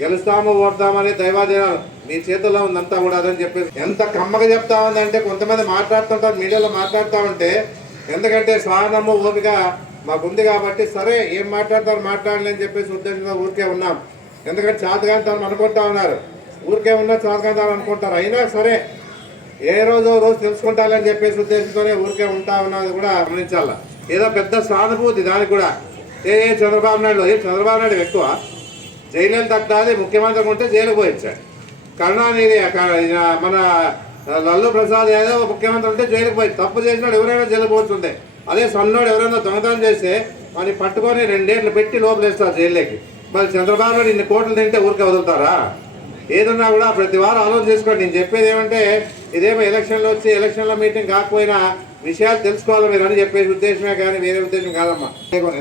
గెలుస్తాము ఓడతామని దైవాధీనాలు మీ చేతుల్లో ఉందంతా కూడా అదని చెప్పేసి ఎంత కమ్మగా చెప్తా ఉందంటే కొంతమంది మాట్లాడుతుంటారు మీడియాలో మాట్లాడుతూ ఉంటే ఎందుకంటే సహనము ఓపిక మాకుంది కాబట్టి సరే ఏం మాట్లాడతారు మాట్లాడలేని చెప్పేసి ఉద్దేశంగా ఊరికే ఉన్నాం. ఎందుకంటే చాతకాంతాలు అనుకుంటా ఉన్నారు. ఊరికే ఉన్నా చాతకాంతాలు అనుకుంటారు. అయినా సరే ఏ రోజు రోజు తెలుసుకుంటారని చెప్పేసి ఉద్దేశంతోనే ఊరికే ఉంటా ఉన్నది కూడా గమనించాల. ఏదో పెద్ద సానుభూతి దానికి కూడా. ఏ ఏ చంద్రబాబు నాయుడు ఏ చంద్రబాబు నాయుడు ఎక్కువ? జైలు తట్టాలి ముఖ్యమంత్రి ఉంటే జైలు పోయించాడు కరుణానిధి మన లల్లు ప్రసాద్ యాదవ్ ముఖ్యమంత్రి ఉంటే జైలుకు పోయి తప్పు చేసినాడు ఎవరైనా జైలు పోతుండే. అదే సన్నోడు ఎవరైనా దొంగతనం చేస్తే వాడిని పట్టుకొని రెండేళ్ళు పెట్టి లోపలేస్తారు జైల్లోకి. మరి చంద్రబాబు నాయుడు ఇన్ని కోట్లు తింటే ఊరికే వదులుతారా? ఏదన్నా కూడా ప్రతి వారం ఆలోచన చేసుకోండి. నేను చెప్పేది ఏమంటే ఇదేమో ఎలక్షన్లో వచ్చి ఎలక్షన్లో మీటింగ్ కాకపోయినా విషయాలు తెలుసుకోవాలి మీరు అని చెప్పేసి ఉద్దేశమే కానీ వేరే ఉద్దేశం కాదమ్మా.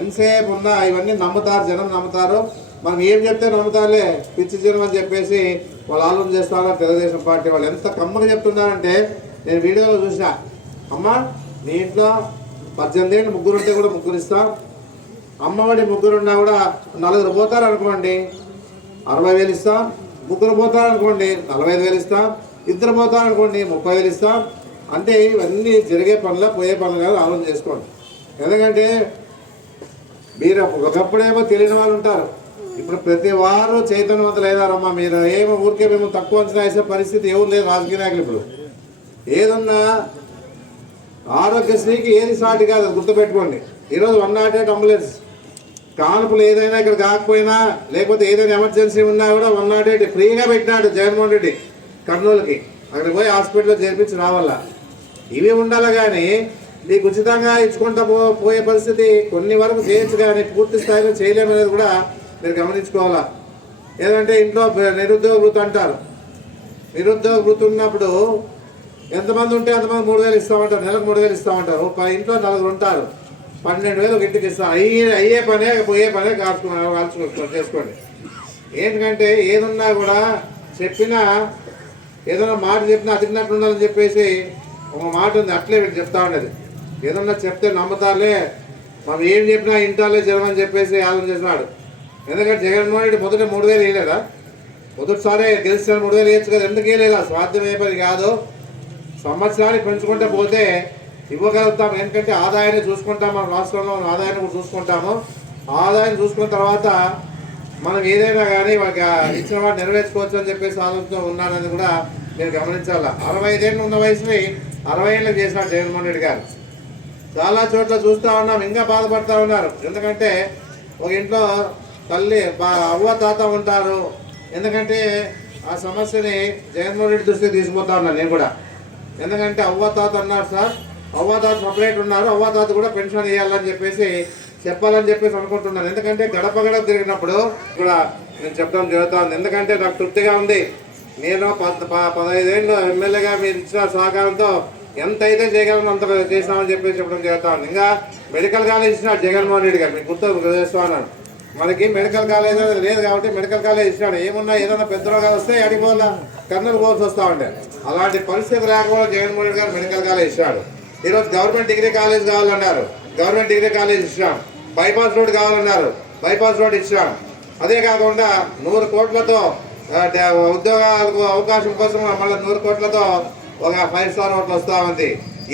ఎంతసేపు ఉన్నా ఇవన్నీ నమ్ముతారు జనం నమ్ముతారు. మనం ఏం చెప్తే నమ్ముతాలే పిచ్చి జనం అని చెప్పేసి వాళ్ళు ఆలోచన చేస్తారా తెలుగుదేశం పార్టీ వాళ్ళు. ఎంత కమ్మగా చెప్తున్నారంటే నేను వీడియోలో చూసా అమ్మా నీ ఇంట్లో పద్దెనిమిది ఏళ్ళు ముగ్గురు ఉంటే కూడా ముగ్గురు ఇస్తాం. అమ్మఒడి ముగ్గురు ఉన్నా కూడా నలుగురు పోతారు అనుకోండి అరవై వేలు ఇస్తాం. ముగ్గురు పోతారు అనుకోండి నలభై ఐదు వేలు ఇస్తాం. ఇద్దరు పోతారు అనుకోండి ముప్పై వేలు ఇస్తాం. అంటే ఇవన్నీ జరిగే పనుల పోయే పనులు కాదు ఆలోచన చేసుకోండి. ఎందుకంటే మీరు ఒకప్పుడేమో తెలియని వాళ్ళు ఉంటారు. ఇప్పుడు ప్రతి వారు చైతన్యవంతులు అయినారమ్మా. మీరు ఏమో ఊరికే మేము తక్కువ అంచనా వేసే పరిస్థితి ఎవరు లేదు రాజకీయ నాయకులు ఇప్పుడు. ఏదన్నా ఆరోగ్యశ్రీకి ఏది సాటి కాదు గుర్తుపెట్టుకోండి. ఈరోజు వన్ నాట్ ఎయిట్ అంబులెన్స్. కానుపులు ఏదైనా ఇక్కడ కాకపోయినా లేకపోతే ఏదైనా ఎమర్జెన్సీ ఉన్నా కూడా వన్ నాట్ ఎయిట్ ఫ్రీగా పెట్టినాడు జగన్మోహన్ రెడ్డి కర్నూలుకి. అక్కడికి పోయి హాస్పిటల్లో చేర్పించి రావాల? ఇవి ఉండాలి కానీ మీకు ఉచితంగా ఇచ్చుకుంటా పో పోయే పరిస్థితి కొన్ని వరకు చేయొచ్చు కానీ పూర్తి స్థాయిలో చేయలేమనేది కూడా మీరు గమనించుకోవాలా? ఏదంటే ఇంట్లో నిరుద్యోగ వృత్తి అంటారు. నిరుద్యోగ వృత్తి ఉన్నప్పుడు ఎంతమంది ఉంటే అంతమంది మూడు వేలు ఇస్తామంటారు నెలకు మూడు వేలు ఇస్తామంటారు. ఒక ఇంట్లో నలుగురు ఉంటారు. పన్నెండు వేలు ఒక ఇంటికి ఇస్తాం అయ్యే అయ్యే పనే పోయే పనే కాల్చుకున్నారు కాల్చుకో చేసుకోండి. ఏంటంటే ఏదున్నా కూడా చెప్పినా ఏదైనా మాట చెప్పినా అతికినట్టు ఉండాలని చెప్పేసి ఒక మాట ఉంది. అట్లే వీళ్ళు చెప్తా ఉండేది. ఏదన్నా చెప్తే నమ్ముతారులే. మనం ఏం చెప్పినా ఇంటాలే జరమని చెప్పేసి ఆలోచన చేసినాడు ఎందుకంటే జగన్మోహన్ రెడ్డి మొదట మూడు వేలు వేయలేదా? మొదటిసారి గెలిచిన మూడు వేలు వేయచ్చు కదా ఎందుకు వేయలేదా? స్వార్థం పని కాదు. సంవత్సరానికి పెంచుకుంటే పోతే ఇవ్వగలుగుతాం ఎందుకంటే ఆదాయాన్ని చూసుకుంటాం మన రాష్ట్రంలో ఉన్న ఆదాయాన్ని కూడా చూసుకుంటాము. ఆదాయం చూసుకున్న తర్వాత మనం ఏదైనా కానీ వాళ్ళకి ఇచ్చిన వాడు నెరవేర్చుకోవచ్చు అని చెప్పేసి ఆలోచన ఉన్నానని కూడా నేను గమనించాల? అరవై ఐదేళ్ళు ఉన్న వయసుని అరవై ఏళ్ళకి చేసినాడు జగన్మోహన్ రెడ్డి గారు. చాలా చోట్ల చూస్తూ ఉన్నాం ఇంకా బాధపడతా ఉన్నారు. ఎందుకంటే ఒక ఇంట్లో తల్లి బా- అవ్వ తాత ఉంటారు. ఎందుకంటే ఆ సమస్యని జగన్మోహన్ రెడ్డి దృష్టికి తీసుకుపోతా ఉన్నాను నేను కూడా. ఎందుకంటే అవ్వ తాత అన్నారు సార్. అవ్వ తాత సపరేట్ ఉన్నారు. అవ్వ తాత కూడా పెన్షన్ ఇవ్వాలని చెప్పేసి చెప్పాలని చెప్పేసి అనుకుంటున్నాను. ఎందుకంటే గడప గడప తిరిగినప్పుడు కూడా నేను చెప్పడం జరుగుతుంది. ఎందుకంటే నాకు తృప్తిగా ఉంది. నేను పద్ ప- పదహైదేళ్ళు ఎమ్మెల్యేగా మీరు ఇచ్చిన సహకారంతో ఎంత అయితే చేయగలను అంత చేసినామని చెప్పేసి చెప్పడం జరుగుతా ఉంది ఇంకా మెడికల్ కాలేజ్ ఇచ్చిన జగన్మోహన్ రెడ్డి గారు మీకు గుర్తు చేస్తా ఉన్నాను. మనకి మెడికల్ కాలేజ్ అనేది లేదు కాబట్టి మెడికల్ కాలేజ్ ఇచ్చినాడు. ఏమున్నా ఏదైనా పెద్ద రోగాలు వస్తే అడిగిపోవాలా. కర్నూలు పోవాల్సి వస్తూ ఉండే అలాంటి పరిస్థితి లేకపోతే జగన్మోహన్ రెడ్డి గారు మెడికల్ కాలేజ్ ఇచ్చినాడు. ఈరోజు గవర్నమెంట్ డిగ్రీ కాలేజ్ కావాలన్నారు. గవర్నమెంట్ డిగ్రీ కాలేజ్ ఇచ్చినాం. బైపాస్ రోడ్ కావాలన్నారు. బైపాస్ రోడ్ ఇచ్చినాం. అదే కాకుండా నూరు కోట్లతో ఉద్యోగాలకు అవకాశం కోసం మళ్ళీ నూరు కోట్లతో ఒక ఫైవ్ స్టార్ హోటల్ వస్తూ ఉంది.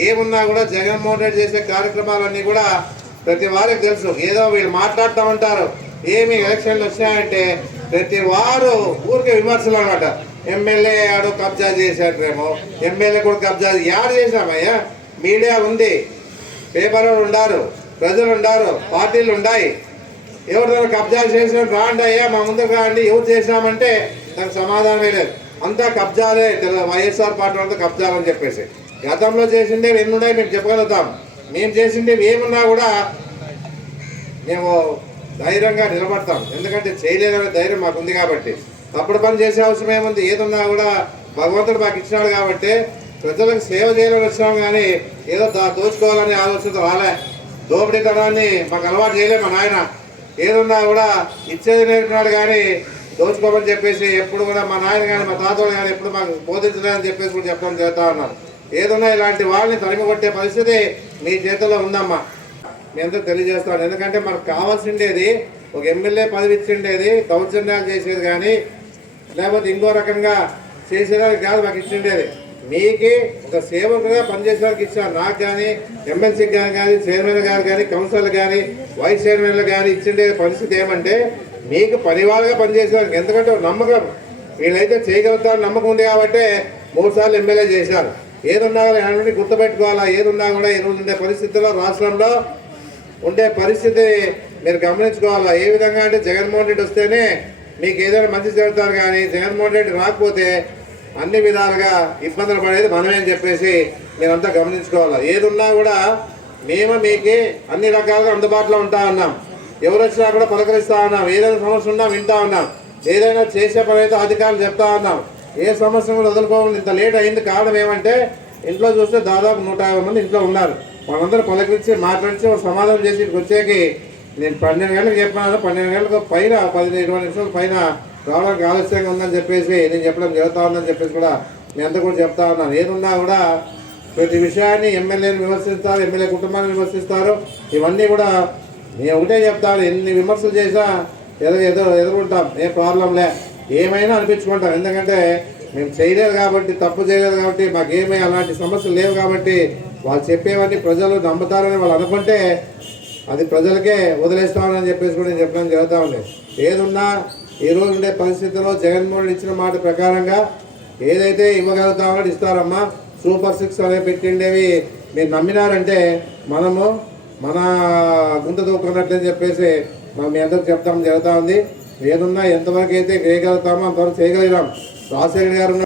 ఏమున్నా కూడా జగన్మోహన్ రెడ్డి చేసే కార్యక్రమాలన్నీ కూడా ప్రతి వారికి తెలుసు. ఏదో వీళ్ళు మాట్లాడుతూ ఉంటారు ఏమి ఎలక్షన్లు వచ్చాయంటే ప్రతి వారు ఊరికే విమర్శలు అనమాట ఎమ్మెల్యే ఆడు కబ్జా చేశాడేమో ఎమ్మెల్యే కూడా కబ్జా యాడు చేశామయ్యా మీడియా ఉంది. పేపర్ వాళ్ళు ఉండారు ప్రజలు ఉండారు పార్టీలు ఉన్నాయి ఎవరిదైనా కబ్జాలు చేసిన రాండి అయ్యా మా ముందుకు రాండి ఎవరు చేసినామంటే దానికి సమాధానమే లేదు. అంతా కబ్జాలే తెల- వైఎస్ఆర్ పార్టీ అంతా కబ్జాలు అని చెప్పేసి. గతంలో చేసిండే ఎన్ని ఉన్నాయి మేము చెప్పగలుగుతాం. మేము చేసిండే ఏమున్నా కూడా మేము ధైర్యంగా నిలబడతాం ఎందుకంటే చేయలేదనే ధైర్యం మాకు ఉంది కాబట్టి. తప్పుడు పని చేసే అవసరం ఏముంది? ఏదున్నా కూడా భగవంతుడు మాకు ఇచ్చినాడు కాబట్టి ప్రజలకు సేవ చేయాలని వచ్చినాం కానీ ఏదో దా దోచుకోవాలనే ఆలోచనతో రాలే. దోపిడీతనాన్ని మాకు అలవాటు చేయలేము మా నాయన. ఏదున్నా కూడా ఇచ్చేది నేర్పినాడు కానీ దోచుకోమని చెప్పేసి ఎప్పుడు కూడా మా నాయన కానీ మా తాతోడు కానీ ఎప్పుడు మాకు బోధించలేదని చెప్పేసి కూడా చెప్పడం చేస్తా ఉన్నారు ఏదన్నా ఇలాంటి వాళ్ళని తరిమి కొట్టే పరిస్థితి మీ చేతిలో ఉందమ్మా. మీ తెలియజేస్తాను. ఎందుకంటే మనకు కావాల్సిండేది ఒక ఎమ్మెల్యే పదవి ఇచ్చిండేది దౌర్జన్యాలు చేసేది కానీ లేకపోతే ఇంకో రకంగా చేసేదానికి కాదు మాకు ఇచ్చిండేది. మీకే ఒక సేవకుగా పనిచేసే వారికి ఇచ్చారు నాకు కానీ ఎమ్మెల్సీకి కానీ కానీ చైర్మన్ గారు కానీ కౌన్సిలర్ కానీ వైస్ చైర్మన్లు కానీ ఇచ్చిండే పరిస్థితి ఏమంటే మీకు పనివాళ్ళుగా పనిచేసేవారికి ఎందుకంటే నమ్మకం. వీళ్ళైతే చేయగలుగుతారు నమ్మకం ఉంది కాబట్టి మూడు సార్లు ఎమ్మెల్యే చేశారు. ఏదున్నా కూడా గుర్తుపెట్టుకోవాలా? ఏదున్నా కూడా ఈరోజు ఉండే పరిస్థితుల్లో రాష్ట్రంలో ఉండే పరిస్థితి మీరు గమనించుకోవాలా? ఏ విధంగా అంటే జగన్మోహన్ రెడ్డి వస్తేనే మీకు ఏదైనా మంచి జరుగుతారు కానీ జగన్మోహన్ రెడ్డి రాకపోతే అన్ని విధాలుగా ఇబ్బందులు పడేది మనమే అని చెప్పేసి మీరంతా గమనించుకోవాలా? ఏదున్నా కూడా మేము మీకు అన్ని రకాలుగా అందుబాటులో ఉంటా ఉన్నాం. ఎవరు వచ్చినా కూడా పలకరిస్తా ఉన్నాం. ఏదైనా సమస్య ఉన్నా వింటా ఉన్నాం. ఏదైనా చేసే పని అయితే అధికారులు చెప్తా ఉన్నాం. ఏ సమస్య కూడా వదులుకోవాలి ఇంత లేట్ అయింది కారణం ఏమంటే ఇంట్లో చూస్తే దాదాపు నూట యాభై మంది ఇంట్లో ఉన్నారు. మనందరూ పలకరించి మాట్లాడించి ఒక సమాధానం చేసి ఇక్కడికి వచ్చేకి నేను పన్నెండు గంటలకు చెప్పాను పన్నెండు గంటలకు పైన పది ఇరవై నిమిషాల పైన రావడానికి ఆలస్యంగా ఉందని చెప్పేసి నేను చెప్పడం జరుగుతూ ఉందని చెప్పేసి కూడా నేను అంతా కూడా చెప్తా ఉన్నాను ఏదున్నా కూడా ప్రతి విషయాన్ని ఎమ్మెల్యేని విమర్శిస్తారు ఎమ్మెల్యే కుటుంబాన్ని విమర్శిస్తారు. ఇవన్నీ కూడా నేను ఒకటే చెప్తాను ఎన్ని విమర్శలు చేసినా ఏదో ఏదో ఎదుర్కొంటాం ఏ ప్రాబ్లంలే ఏమైనా అనిపించుకుంటాం ఎందుకంటే మేము చేయలేదు కాబట్టి తప్పు చేయలేదు కాబట్టి మాకేమీ అలాంటి సమస్యలు లేవు కాబట్టి వాళ్ళు చెప్పేవన్నీ ప్రజలు నమ్ముతారని వాళ్ళు అనుకుంటే అది ప్రజలకే వదిలేస్తామని చెప్పేసి కూడా నేను చెప్పడం జరుగుతూ ఉంది ఏదున్నా ఈరోజు ఉండే పరిస్థితుల్లో జగన్మోహన్ ఇచ్చిన మాట ప్రకారంగా ఏదైతే ఇవ్వగలుగుతామో ఇస్తారమ్మా. సూపర్ సిక్స్ అనే పెట్టిండేవి మీరు నమ్మినారంటే మనము మన గుంత దూకున్నట్లని చెప్పేసి మనం మీ అందరికి చెప్తాం జరుగుతూ ఉంది. ఏదున్నా ఎంతవరకు అయితే వేయగలుగుతామో అంతవరకు చేయగలిగాం రాజశేఖర్ గారు